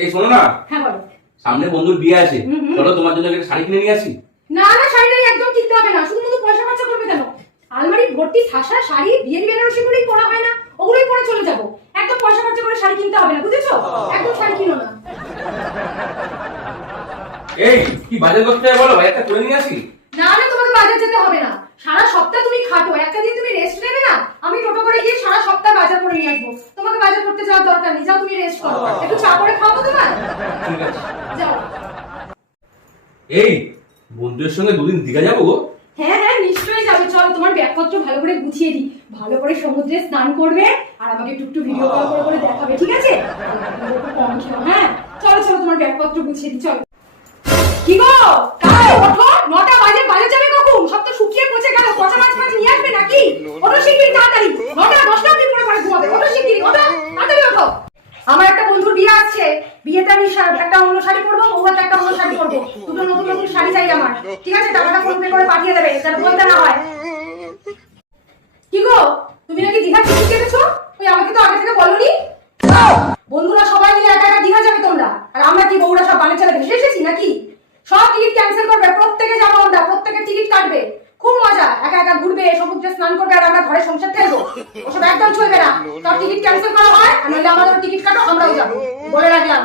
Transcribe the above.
এই শোনো না, হ্যাঁ বলো। সামনে বন্ধুর বিয়ে আছে, চলো তোমার জন্য একটা শাড়ি কিনে নিয়ে আসি। না না, শাড়িটা একদম কিনতে হবে না, শুধু শুধু পয়সা খরচা করবে কেন? আলমারি ভর্তি ঠাসা শাড়ি, বিয়ের বেনারসিগুলোই পরা হয় না, ওগুলোই পরে চলে যাবো। একদম পয়সা খরচা করে শাড়ি কিনতে হবে না, বুঝেছো? একদম শাড়ি কিনো না। এই কি বাজার করতে হবে বলো, একটা করে নিয়ে আসি। না না, তোমাকে বাজার যেতে হবে না। সারা সপ্তাহ তুমি খাটো, একটা দিন তুমি রেস্ট নেবে না? আমি টোটো করে গিয়ে সারা সপ্তাহ বাজার করে নিয়ে আসবো। তোমাকে বাজার করতে যাওয়ার দরকার নেই, যাও তুমি রেস্ট করো। একটু চা করে খাওয়াবো তোমার। ঠিক আছে যাও। এই বন্ধুদের সঙ্গে দুদিন দীঘা যাবো গো। হ্যাঁ হ্যাঁ, নিশ্চয়ই যাবে। চলো, তোমার ব্যাগপত্র ভালো করে গুছিয়ে দিই, ভালো করে সমুদ্রে স্নান করবে আর আমাকে একটু ভিডিও কল করে করে দেখাবে, ঠিক আছে? একটু কম খেও, হ্যাঁ? চলো চলো, তোমার ব্যাগপত্র গুছিয়ে দিই, চলো। কি গো, তাই ওঠো, 9টা বাজে, বাজার যাবে কখন? সব তো শুকিয়ে পচে গেল, পচা মাছ মাছ নিয়ে আসবে নাকি? ওঠো শিগগিরই, তাড়াতাড়ি। 9টা 10টা অবধি পরে পরে ঘুমাবে, ওঠো শিগগিরই, ওঠো, তাড়াতাড়ি ওঠো। আমার একটা বন্ধুর বিয়ে আছে, বিয়েতে আমি একটা অন্য শাড়ি পরবো, ও একটা অন্য শাড়ি পরবো, দুটো নতুন নতুন শাড়ি চাই আমার, ঠিক আছে? টাকাটা ফোন পে করে পাঠিয়ে দেবে, যেন বলতে না হয়। কি গো, তুমি নাকি দীঘা টিকিট কেটেছো? ওই আমাকে তো আগে থেকে বলনি। বন্ধুরা সবাই মিলে একা একা দীঘা যাবে তোমরা, আর আমরা কি বউরা সব বানে ছেলে ভেসে এসেছি নাকি? সব টিকিট ক্যান্সেল করবে, প্রত্যেকে যাবো আমরা, প্রত্যেকের টিকিট কাটবে, খুব মজা, একা একা ঘুরবে, সমুদ্রে স্নান করবে, আর আমরা ঘরে সংসার খেলবো, ওসব একদম চলবে না। সব টিকিট ক্যান্সেল করা হয়, আর নইলে আমাদের টিকিট কাটো, আমরাও যাবো, বলে রাখলাম।